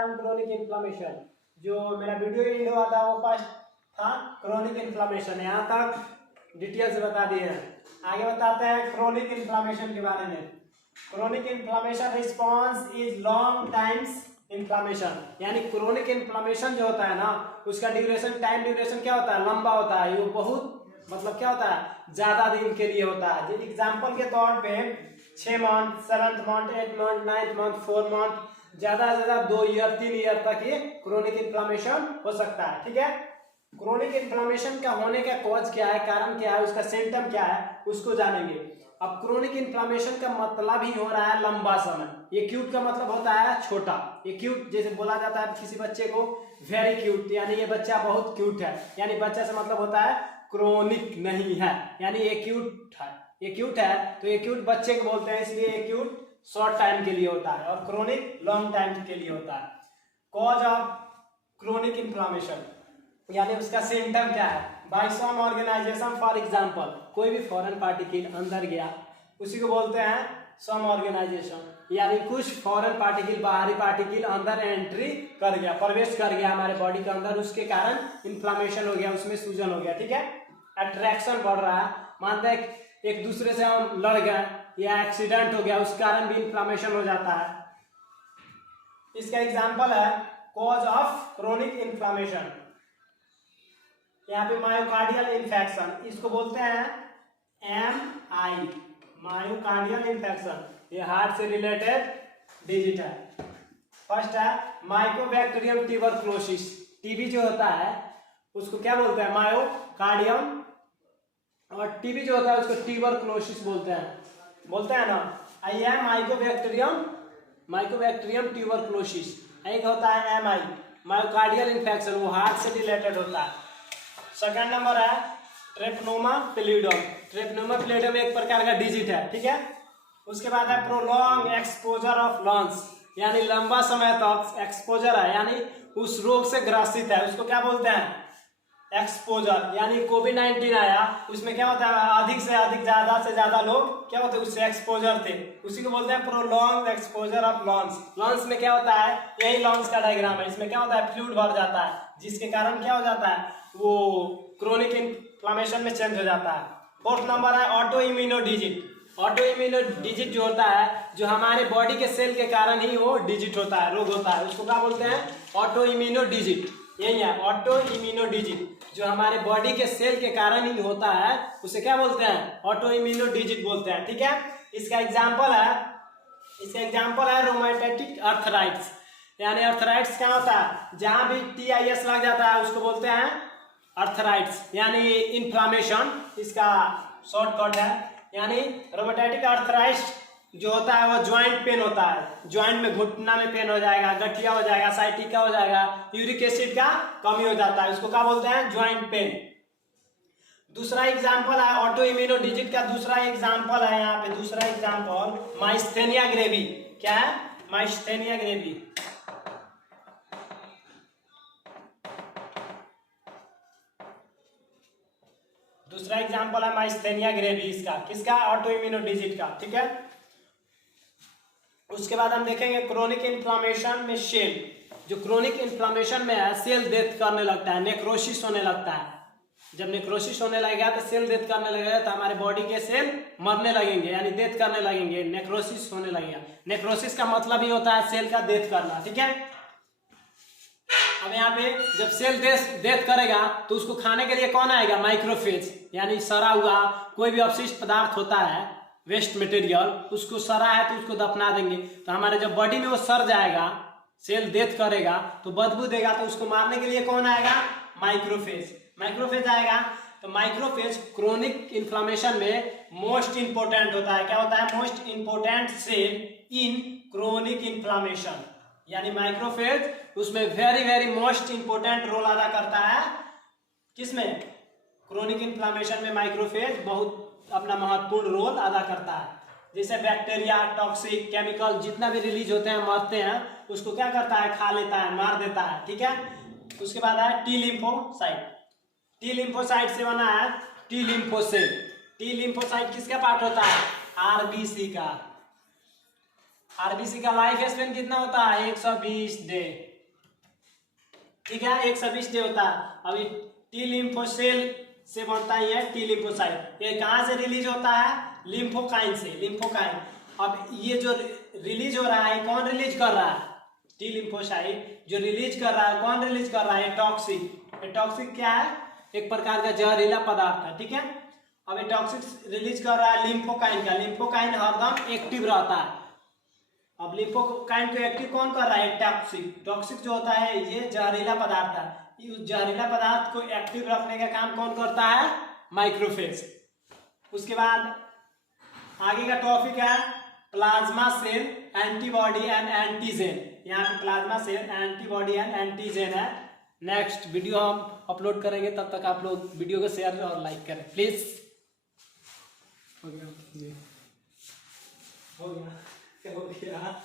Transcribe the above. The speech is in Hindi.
रहा हूँ क्रोनिक इन्फ्लामेशन। जो मेरा वीडियो एंड हुआ था वो फर्स्ट था क्रोनिक इन्फ्लामेशन, यहाँ तक डिटेल से बता दिए हैं। आगे बताते हैं क्रोनिक इन्फ्लामेशन के बारे में। Chronic inflammation response is long times inflammation, यानी क्रोनिक इन्फ्लामेशन जो होता है ना उसका ड्यूरेशन, टाइम ड्यूरेशन क्या होता है, लंबा होता है। ये बहुत मतलब क्या होता है, ज्यादा दिन के लिए होता है। एग्जाम्पल के तौर पे 6 month, 7th month, 8th month, 9th month, 4 month, ज्यादा से ज्यादा 2 ईयर 3 ईयर तक ये क्रोनिक इन्फ्लामेशन हो सकता है। ठीक है, क्रोनिक इन्फ्लामेशन का होने का कॉज क्या है, कारण क्या है, उसका सिम्टम क्या है, उसको जानेंगे। अब क्रोनिक इन्फ्लामेशन का मतलब ही हो रहा है लंबा समय। एक्यूट का मतलब होता है छोटा। एक्यूट जैसे बोला जाता है किसी बच्चे को वेरी क्यूट, यानी ये बच्चा बहुत क्यूट है, यानी बच्चा से मतलब होता है क्रोनिक नहीं है, यानी एक्यूट है। एक्यूट है तो एक्यूट बच्चे को बोलते हैं, इसलिए एक्यूट शॉर्ट टाइम के लिए होता है और क्रोनिक लॉन्ग टाइम के लिए होता है। कॉज ऑफ क्रोनिक इन्फ्लामेशन यानी उसका सिम्टम क्या है, by some organisation. For example कोई भी फॉरेन पार्टिकल अंदर गया उसी को बोलते हैं सम ऑर्गेनाइजेशन, यानी कुछ फॉरेन पार्टिकल, बाहरी पार्टिकल अंदर एंट्री कर गया, प्रवेश कर गया हमारे बॉडी के अंदर, उसके कारण इन्फ्लामेशन हो गया, उसमें सूजन हो गया। ठीक है, अट्रैक्शन बढ़ रहा है, मानते हैं एक दूसरे से हम लड़ गए या एक्सीडेंट हो गया, उस कारण भी इन्फ्लामेशन हो जाता है। इसका एग्जांपल है कॉज ऑफ क्रोनिक इन्फ्लामेशन। यहाँ पे मायोकार्डियल इन्फेक्शन, इसको बोलते हैं MI, मायोकार्डियल इन्फेक्शन। ये हार्ट से रिलेटेड डिजीज है। फर्स्ट है माइकोबैक्टीरियम ट्यूबरक्लोसिस। टीबी जो होता है उसको क्या बोलते हैं, मायोकार्डियम, और टीबी जो होता है उसको ट्यूबरक्लोसिस बोलते हैं ना। आई है माइकोबैक्टीरियम ट्यूबरक्लोसिस। एक होता है MI, मायोकार्डियल इन्फेक्शन, वो हार्ट से रिलेटेड होता है। सेकंड नंबर है ट्रेपनोमा पैलिडम। ट्रेपनोमा पैलिडम एक प्रकार का डिजीज है। ठीक है, उसके बाद है प्रोलॉन्ग एक्सपोजर ऑफ लंग्स, यानी लंबा समय तक एक्सपोजर है, यानी उस रोग से ग्रसित है, उसको क्या बोलते हैं, एक्सपोजर। यानी कोविड-19 आया, उसमें क्या होता है, अधिक से अधिक, ज्यादा से ज्यादा लोग क्या होते हैं उससे एक्सपोजर थे, उसी को बोलते हैं prolong exposure of lungs. Lungs में क्या होता है, यही लंग्स का डायग्राम है, इसमें क्या होता है, फ्लूइड भर जाता है, जिसके कारण क्या हो जाता है, वो क्रोनिक इन्फ्लामेशन में चेंज हो जाता है। फोर्थ नंबर है auto immuno disease. Auto immuno disease जो होता है, जो हमारे बॉडी के सेल के कारण ही वो डिजीज होता है, रोग होता है, उसको क्या बोलते हैं, ऑटो इम्यूनो डिजीज। यही है ऑटो इम्यूनो डिजीज, जो हमारे बॉडी के सेल के कारण ही होता है, उसे क्या बोलते हैं, ऑटो इम्यूनो डिजीज बोलते हैं। ठीक है, इसका एग्जांपल है रोमेटोइड आर्थराइटिस। यानी आर्थराइटिस क्या होता है, जहां भी TIS लग जाता है उसको बोलते हैं आर्थराइटिस, यानी इन्फ्लामेशन, इसका शॉर्टकट है। यानी रोमेटोइड आर्थराइटिस जो होता है वो ज्वाइंट पेन होता है, ज्वाइंट में, घुटना में पेन हो जाएगा, गठिया हो जाएगा, साइटिका हो जाएगा, यूरिक एसिड का कमी हो जाता है, उसको क्या बोलते हैं, ज्वाइंट पेन। दूसरा एग्जांपल है ऑटो इम्यूनो डिजीज का, दूसरा एग्जांपल है यहाँ पे, दूसरा एग्जांपल माइस्थेनिया ग्रेवी। क्या है, माइस्थेनिया ग्रेवी। दूसरा एग्जांपल है माइस्थेनिया ग्रेवी, इसका किसका, ऑटो इम्यूनो डिजीज का। ठीक है, उसके बाद हम देखेंगे क्रोनिक इन्फ्लामेशन में सेल, जो क्रोनिक इन्फ्लामेशन में है सेल डेथ करने लगता है, नेक्रोसिस होने लगता है। जब नेक्रोसिस होने लगेगा तो सेल डेथ करने लगेगा, तो हमारे बॉडी के सेल मरने लगेंगे, यानी डेथ करने लगेंगे, नेक्रोसिस होने लगेगा। नेक्रोसिस का मतलब ही होता है सेल का डेथ करना। ठीक है, अब यहाँ पे जब सेल डेथ करेगा तो उसको खाने के लिए कौन आएगा, माइक्रोफेज, यानी सड़ा हुआ कोई भी अपशिष्ट पदार्थ होता है, वेस्ट मटेरियल, उसको सड़ा है तो उसको दफना देंगे, तो हमारे जब बॉडी में वो सड़ जाएगा, सेल डेथ करेगा तो बदबू देगा, तो उसको मारने के लिए कौन आएगा, माइक्रोफेज। माइक्रोफेज आएगा, तो माइक्रोफेज क्रोनिक इन्फ्लामेशन में मोस्ट इंपोर्टेंट होता है। क्या होता है, most important cell in chronic inflammation, यानी माइक्रोफेज उसमें वेरी मोस्ट इंपोर्टेंट रोल अदा करता है। किसमें, क्रोनिक इन्फ्लामेशन में माइक्रोफेज बहुत अपना महत्वपूर्ण रोल अदा करता है। जैसे बैक्टीरिया, टॉक्सिक केमिकल जितना भी रिलीज होते हैं, मरते हैं, उसको क्या करता है, खा लेता है, मार देता है। ठीक है, उसके बाद है टी लिम्फोसाइट। टी लिम्फोसाइट से बना है टी लिम्फोसेल। टी लिम्फोसाइट किसका पार्ट होता है, RBC का। RBC का लाइफ स्पेन कितना होता है, 120 डे। ठीक है, 120 डे होता है। अभी टी लिम्फोसेल से बनता ही है टी लिम्फोसाइट। ये कहाँ से रिलीज होता है? लिम्फोकाइन से, लिम्फोकाइन। अब ये जो रिलीज हो रहा है, कौन रिलीज कर रहा है? टी लिम्फोसाइट जो रिलीज कर रहा है, कौन रिलीज कर रहा है? टॉक्सिक। टॉक्सिक क्या है? एक प्रकार का जहरीला पदार्थ है, ठीक है। अब ये टॉक्सिक रिलीज कर रहा है लिम्फोकाइन का। लिम्फोकाइन हरदम एक्टिव रहता है। अब लिम्फोकाइन को एक्टिव कौन कर रहा है? टॉक्सिक। टॉक्सिक जो होता है ये जहरीला पदार्थ है। इस जहरीला पदार्थ को एक्टिव रखने का काम कौन करता है? मैक्रोफेज। उसके बाद आगे का टॉपिक है plasma cell antibody and antigen. यहाँ पे plasma cell antibody and antigen है। नेक्स्ट वीडियो हम अपलोड करेंगे, तब तक आप लोग वीडियो को शेयर और लाइक करें प्लीज। हो गया, क्या हो गया?